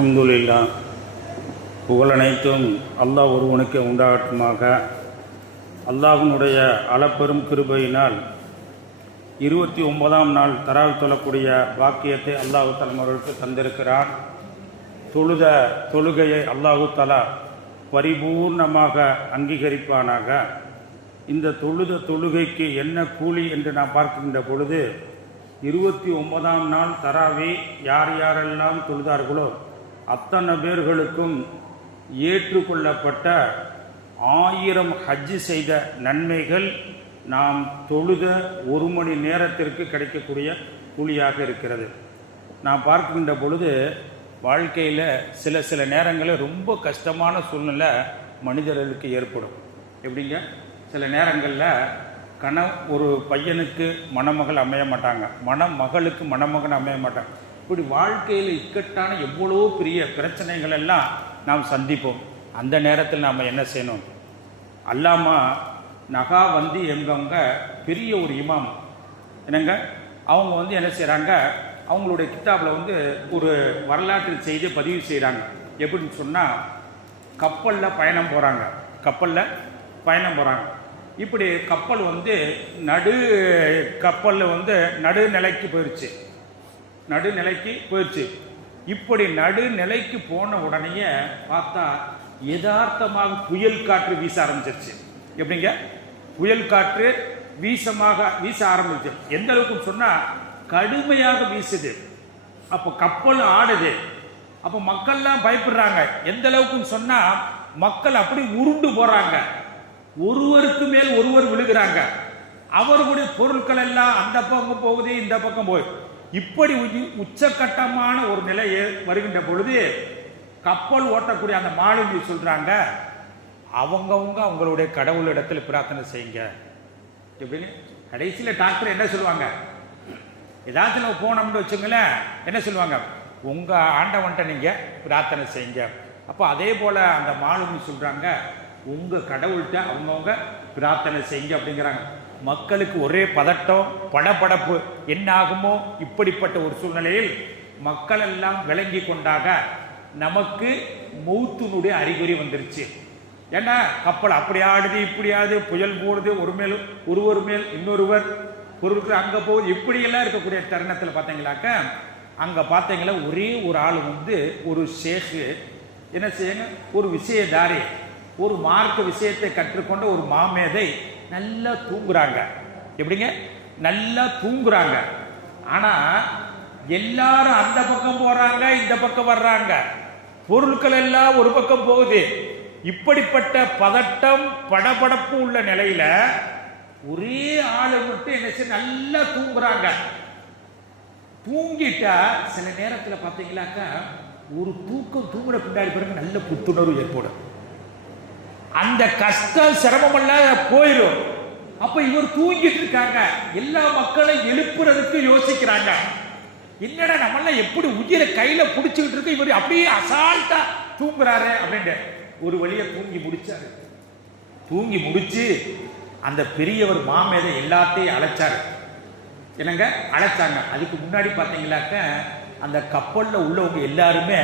அல்ஹம்துலில்லா, புகழனைத்தும் அல்லாஹ் ஒருவனுக்கு உண்டாகட்டுமாக. அல்லாஹ்வினுடைய அளப்பெரும் கிருபையினால் 29ஆம் நாள் தராவி தொழக்கூடிய பாக்கியத்தை அல்லாஹு தலைமுறைக்கு தந்திருக்கிறான். தொழுத தொழுகையை அல்லாஹு தலா பரிபூர்ணமாக அங்கீகரிப்பானாக. இந்த தொழுத தொழுகைக்கு என்ன கூலி என்று நாம் பார்க்கின்ற பொழுது, 29ஆம் நாள் தராவி யார் யாரெல்லாம் தொழுதார்களோ அத்தனை பேர்களுக்கும் ஏற்றுக்கொள்ளப்பட்ட 1000 ஹஜ்ஜு செய்த நன்மைகள் நாம் தொழுத 1 மணி நேரத்திற்கு கிடைக்கக்கூடிய கூலியாக இருக்கிறது. நாம் பார்க்கின்ற பொழுது வாழ்க்கையில் சில நேரங்களில் ரொம்ப கஷ்டமான சூழ்நிலை மனிதர்களுக்கு ஏற்படும். எப்படிங்க, சில நேரங்களில் ஒரு பையனுக்கு மணமகள் அமைய மாட்டாங்க, மணமகளுக்கு மணமகன் அமைய மாட்டாங்க. இப்படி வாழ்க்கையில் இக்கட்டான எவ்வளோ பெரிய பிரச்சனைகள் எல்லாம் நாம் சந்திப்போம். அந்த நேரத்தில் நாம் என்ன செய்யணும்? அல்லாமா நகாவந்தி என்பவங்க பெரிய ஒரு இமாம் என்னங்க, அவங்க என்ன செய்கிறாங்க, அவங்களுடைய கித்தாபில் ஒரு வரலாற்று செய்தியை பதிவு செய்கிறாங்க. எப்படின்னு சொன்னால், கப்பலில் பயணம் போகிறாங்க. இப்படி கப்பல் நடுநிலைக்கு போயிடுச்சு. இப்படி நடுநிலைக்கு போன உடனேயே பார்த்தா யதார்த்தமாக புயல் காற்று வீச ஆரம்பிச்சிருச்சு. எப்படிங்க, புயல் காற்று வீச ஆரம்பிச்சு. எந்த அளவுக்கு சொன்னா கடுமையாக வீசுது. அப்போ கப்பல் ஆடுது. அப்போ மக்கள்லாம் பயப்படுறாங்க. எந்த அளவுக்கு சொன்னா மக்கள் அப்படி உருண்டு போறாங்க, ஒருவருக்கு மேல் ஒருவர் விழுகிறாங்க. அவர்களுடைய பொருட்கள் எல்லாம் அந்த பக்கம் போகுது, இந்த பக்கம் போகுது. இப்படி உச்சகட்டமான ஒரு நிலையை வருகின்ற பொழுது கப்பல் ஓட்டக்கூடிய அந்த மாலுமி சொல்றாங்க, அவங்களுடைய கடவுளிடத்தில் பிரார்த்தனை செய்யுங்க. எப்படின்னு கடைசியில் டாக்டர் என்ன சொல்லுவாங்க, ஏதாச்சும் நம்ம போனோம்னு வச்சுங்களேன், என்ன சொல்லுவாங்க, உங்க ஆண்டவன்ட்ட நீங்க பிரார்த்தனை செய்யுங்க. அப்போ அதே போல அந்த மாலுமி சொல்றாங்க, உங்க கடவுள்கிட்ட அவங்கவுங்க பிரார்த்தனை செய்யுங்க அப்படிங்கிறாங்க. மக்களுக்கு ஒரே பதட்டம், படபடப்பு, என்ன ஆகுமோ. இப்படிப்பட்ட ஒரு சூழ்நிலையில் மக்கள் எல்லாம் விளங்கி கொண்டாக நமக்கு மௌத்தினுடைய அறிகுறி வந்துருச்சு. ஏன்னா கப்பல் அப்படி ஆடுது, இப்படி ஆடுது, புயல் போடுது, ஒருவர் மேல் இன்னொருவர் பொருட்கள் அங்கே போகுது. இப்படியெல்லாம் இருக்கக்கூடிய தருணத்தில் பார்த்தீங்களாக்க, அங்கே பார்த்தீங்களா ஒரே ஒரு ஆள் ஒரு ஷேக்கு என்ன செய்யுங்க, ஒரு விஷயதாரி, ஒரு மார்க்க விஷயத்தை கற்றுக்கொண்ட ஒரு மாமேதை நல்லா தூங்குறாங்க. எப்படிங்க, நல்லா தூங்குறாங்க. ஆனா எல்லாரும் அந்த பக்கம் போறாங்க, இந்த பக்கம் வர்றாங்க, பொருட்கள் எல்லாம் ஒரு பக்கம் போகுது. இப்படிப்பட்ட பதட்டம், படபடப்பு உள்ள நிலையில ஒரே ஆளு மட்டும் என்ன செய்ய நல்லா தூங்குறாங்க. தூங்கிட்டா சில நேரத்தில் பார்த்தீங்களாக்கா ஒரு தூங்குற பின்னாடி பிறகு நல்ல புத்துணர்வு ஏற்படும். அந்த கஷ்டம் சிரமம் எல்லாம் போயிடும். அப்ப இவர் தூங்கிட்டு இருக்காங்க. எல்லா மக்களும் எழுப்புறதுக்கு யோசிக்கிறாங்க. என்னடா நம்மளாம் எப்படி உயிரை கையில புடிச்சுக்கிட்டு இருக்கு, இவர் அப்படியே அசால்ட்டா தூங்குறாரு அப்படின்ட்டு ஒரு வழியை தூங்கி முடிச்சு அந்த பெரியவர் மாமேதை எல்லாத்தையும் அழைச்சாங்க. அதுக்கு முன்னாடி பார்த்தீங்களாக்க அந்த கப்பல்ல உள்ளவங்க எல்லாருமே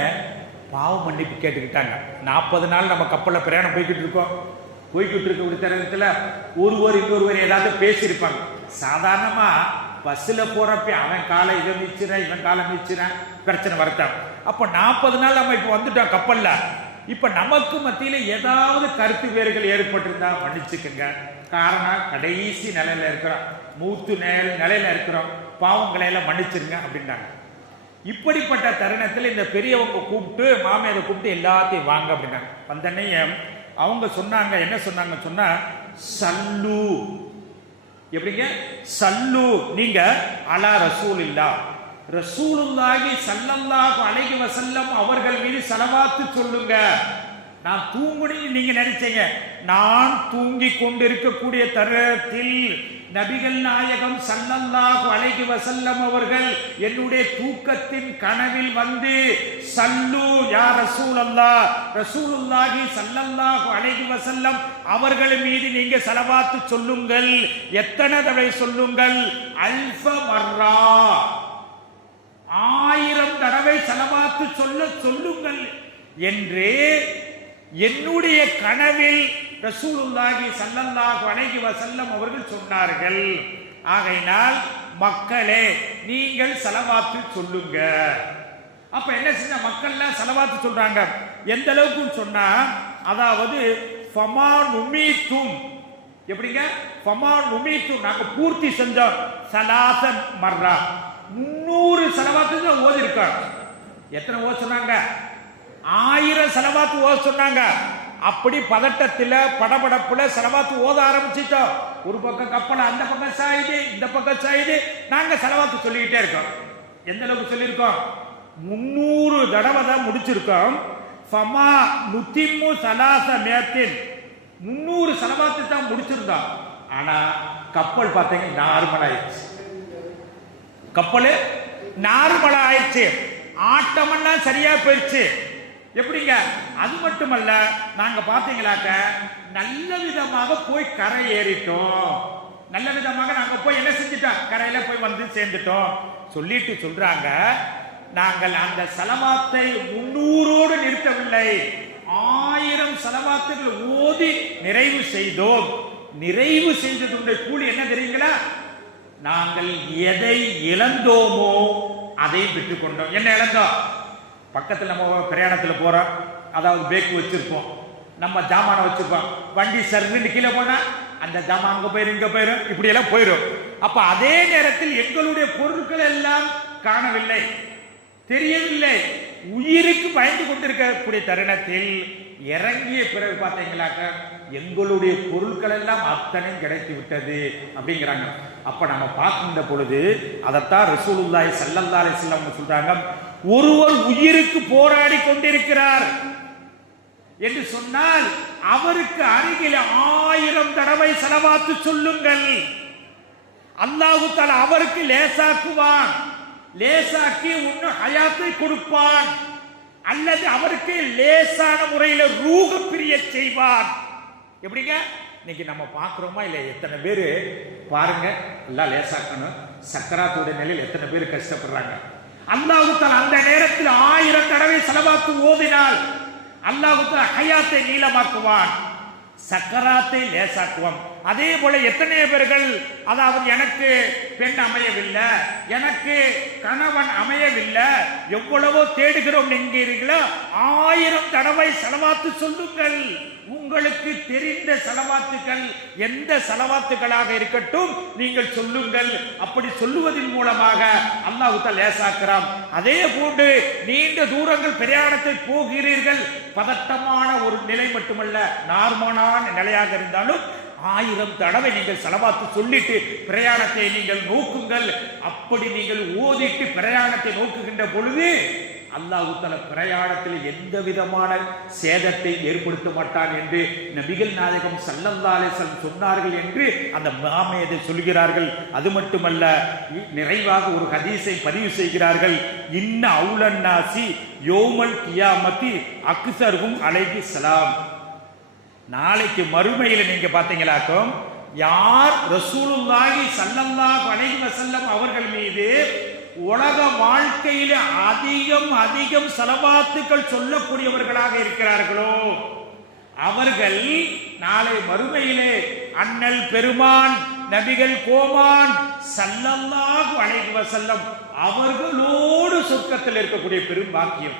பாவ மன்னிப்பு கேட்டுக்கிட்டாங்க. 40 நாள் நம்ம கப்பல்ல பிரயாணம் போய்கிட்டு இருக்க தருணத்தில் இன்னொருவர் ஏதாவது பேசியிருப்பாங்க. சாதாரணமா பஸ்ல போறப்ப அவன் காலை இதை மிச்சின, இவன் காலை மிச்சின, பிரச்சனை வரத்தான். அப்ப 40 நாள் நம்ம இப்ப வந்துட்டோம் கப்பல்ல. இப்ப நமக்கு மத்தியில ஏதாவது கருத்து வேறுகள் ஏற்பட்டிருந்தா மன்னிச்சுக்குங்க. காரணம் கடைசி நிலையில இருக்கிறோம், மூத்து நிலையில இருக்கிறோம், பாவங்களை எல்லாம் மன்னிச்சிருங்க அப்படின்னாங்க. இப்படிப்பட்ட தருணத்தில் இந்த பெரியவங்க மாமேதை கூப்பிட்டு எல்லாத்தையும் வாங்க அப்படின்னாங்க. வந்தனே அவங்க சொன்னாங்க, என்ன சொன்னா சல்லு. எப்படிங்க, சல்லு நீங்க அலா ரசூலுல்லாஹி ஸல்லல்லாஹு அலைஹி வஸல்லம் அவர்கள் மீது ஸலவாத்து சொல்லுங்க. நான் தூங்குனேன்னு நீங்க நினைச்சீங்க. நான் தூங்கி கொண்டிருக்கக்கூடிய தருணத்தில் நபிகள் நாயகம் ஸல்லல்லாஹு அலைஹி வஸல்லம் அவர்கள் என்னுடைய தூக்கத்தின் கனவில் சல்லு யா ரசூலுல்லாஹி ஸல்லல்லாஹு அலைஹி வஸல்லம் அவர்கள் மீது நீங்க ஸலவாத்து சொல்லுங்கள். எத்தனை தடவை சொல்லுங்கள்? அல்ஃப மர்ரா, 1000 தடவை ஸலவாத்து சொல்லுங்கள் என்று என்னுடைய கனவில் ரசூலுல்லாஹி ஸல்லல்லாஹு அலைஹி வஸல்லம் அவர்கள் சொன்னார்கள். ஆகையினால் மக்களே நீங்கள் ஸலவாத்து சொல்லுங்க. அப்ப என்ன செஞ்ச மக்கள்லாம் ஸலவாத்து சொல்றாங்க. எந்த அளவுக்கு சொன்னா, அதாவது ஃபமா நுமீத்தும், எப்படிங்க ஃபமா நுமீத்தும், நாங்க பூர்த்தி செஞ்சோம் ஸலாஸ மர்ரா, 300 ஸலவாத்து தான் ஓதி இருக்காங்க. எத்தனை ஓத சொன்னாங்க? 1000 ஸலவாத்து ஓத சொன்னாங்க. அப்படி பதட்டத்தில் படபடப்புல ஸலவாத்து ஓத ஆரம்பிச்சிட்டோம். ஒரு பக்கம் கப்பல், அந்த பக்கம் சாயுது, இந்த பக்கம் சாயுது, நாங்க ஸலவாத்து சொல்லிக்கிட்டே இருக்கோம். எந்த அளவுக்கு சொல்லியிருக்கோம்? 300 தடவை தான் முடிச்சிருக்கோம். ஃபமா நுத்திம்மு ஸலாஸ மியத்தின், 300 ஸலவாத்து தான் முடிச்சிருந்தோம். ஆனா கப்பல் பார்த்தீங்க நார்மல் ஆயிடுச்சு. கப்பல் நார்மல் ஆயிடுச்சு. ஆட்டமெல்லாம் சரியா போயிடுச்சு. எப்படிங்க? அது மட்டுமல்ல, நாங்க பாத்தீங்களாக்க நல்ல விதமாக போய் கரை ஏறிட்டோம். நல்ல விதமாக நாங்க போய் என்ன செஞ்சிட்டோம்? கரையில போய் வந்து சேர்ந்துட்டோம். சொல்லிட்டு சொல்றாங்க, நாங்கள் அந்த ஸலவாத்தை 300ஓடு நிறுத்தவில்லை, 1000 ஸலவாத்துகள் ஓதி நிறைவு செய்தோம். நிறைவு செய்ததுடைய கூலி என்ன தெரியுங்களா? நாங்கள் எதை இழந்தோமோ அதை பெற்றுக்கொண்டோம். என்ன இழந்தோம்? பக்கத்தில் நம்ம பிரயாணத்தில் போறோம், அதாவது பேக்கு வச்சிருப்போம், நம்ம ஜாமான வச்சிருப்போம், வண்டி சர்வீன்னு கீழே போனா அந்த ஜாமான் அங்க போயிரும், இங்க போயிரும், இப்படி எல்லாம் போயிடும். அப்ப அதே நேரத்தில் எங்களுடைய பொருட்கள் எல்லாம் காணவில்லை, தெரியவில்லை. உயிருக்கு பயந்து கொண்டிருக்கக்கூடிய தருணத்தில் இறங்கிய பிறகு பார்த்தீங்களாக்க எங்களுடைய பொருட்கள் எல்லாம் அத்தனையும் கிடைத்து விட்டது அப்படிங்கிறாங்க. அப்ப நம்ம பார்க்கின்ற பொழுது அதைத்தான் ரசூலுல்லாஹி ஸல்லல்லாஹு அலைஹி வஸல்லம் சொல்றாங்க, ஒருவர் உயிருக்கு போராடி கொண்டிருக்கிறார் என்று சொன்னால் அவருக்கு அருகில் 1000 தடவை ஸலவாத்து சொல்லுங்கள். அல்லாஹ் தஆலா அவருக்கு லேசாக்குவான், லேசாக்கி உன்ன ஹயாத்தை கொடுப்பான், அல்லது அவருக்கு லேசான முறையில் ரூஹ பிரிய செய்வான். எப்படிங்க? இன்னைக்கு நம்ம பார்க்கிறோமா இல்லை? எத்தனை பேர் பாருங்க, எல்லாம் லேசாக்கணும், சக்கராத்துடைய நிலையில் எத்தனை பேர் கஷ்டப்படுறாங்க. அல்லாஹ் தஆலா அந்த நேரத்தில் 1000 தடவை ஸலவாத்து ஓதினால் அல்லாஹ் தஆலா ஹயாத்தை நீளமாக்குவான், சக்கராத்தை லேசாக்குவான். அதே போல எத்தனை பேர்கள், அதாவது எனக்கு பெண் அமையவில்லை, எனக்கு கணவன் அமையவில்லை, எவ்வளவோ தேடுகிறோம் என்கிறீர்களோ, 1000 தடவை ஸலவாத்து சொல்லுங்கள். உங்களுக்கு தெரிந்த ஸலவாத்துக்கள் எந்த ஸலவாத்துக்களாக இருக்கட்டும் நீங்கள் சொல்லுங்கள். அப்படி சொல்லுவதன் மூலமாக அல்லாஹ் தஆலா லேசாக்குறான். அதே போன்று நீண்ட தூரங்கள் பிரயாணத்தை போகிறீர்கள், பதட்டமான ஒரு நிலை மட்டுமல்ல, நார்மலான நிலையாக இருந்தாலும் 1000 தடவை நீங்கள் ஸலவாத்து சொல்லிட்டு பிரயாணத்தை நீங்கள் நோக்குங்கள். அப்படி நீங்கள் ஓதிட்டு பிரயாணத்தை நோக்குகின்ற பொழுது அல்லாஹ் தஆலா பிரயாணத்தில் எந்த விதமான சேதத்தை ஏற்படுத்த மாட்டான் என்று நபிகள் நாயகம் ஸல்லல்லாஹு அலைஹி வஸல்லம் சொன்னார்கள் என்று அந்த மாமேதை சொல்கிறார்கள். அது மட்டுமல்ல, நிறைவாக ஒரு ஹதீஸை பதிவு செய்கிறார்கள். இன்ன அவுலன்னாசி யௌமல் கியாமத்தி அக்ஸருஹும் அலைஹி ஸலாம். நாளைக்கு மறுமையில் நீங்க பாத்தீங்களாக்கும், யார் ரசூலுல்லாஹி ஸல்லல்லாஹு அலைஹி வஸல்லம் அவர்கள் மீது உலக வாழ்க்கையில் அதிகம் ஸலவாத்துக்கள் சொல்லக்கூடியவர்களாக இருக்கிறார்களோ அவர்கள் நாளை மறுமையிலே அண்ணல் பெருமான் நபிகள் கோமான் ஸல்லல்லாஹு அலைஹி வஸல்லம் அவர்களோடு சொர்க்கத்தில் இருக்கக்கூடிய பெரும் பாக்கியம்.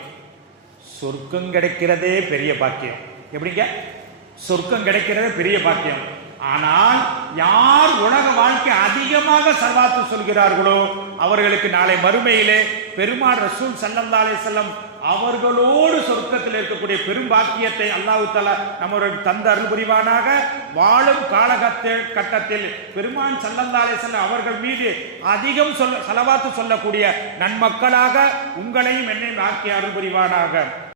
சொர்க்கம் கிடைக்கிறதே பெரிய பாக்கியம். எப்படிங்க? சொர்க்கம் கிடைக்கிறது பெரிய பாக்கியம். ஆனால் யார் உலக வாழ்க்கை அதிகமாக ஸலவாத்து சொல்கிறார்களோ அவர்களுக்கு நாளை மறுமையிலே பெருமாள் ரசூல் ஸல்லல்லாஹு அலைஹி வஸல்லம் அவர்களோடு சொர்க்கத்தில் இருக்கக்கூடிய பெரும் பாக்கியத்தை அல்லாஹ் தஆலா நம்மளுக்கு தந்த அருள் புரிவானாக. வாழும் காலகட்டத்தில் பெருமான் ஸல்லல்லாஹு அலைஹி வஸல்லம் அவர்கள் மீது அதிகம் ஸலவாத்து சொல்லக்கூடிய நன்மக்களாக உங்களையும் என்னையும் ஆக்கி அருள் புரிவானாக.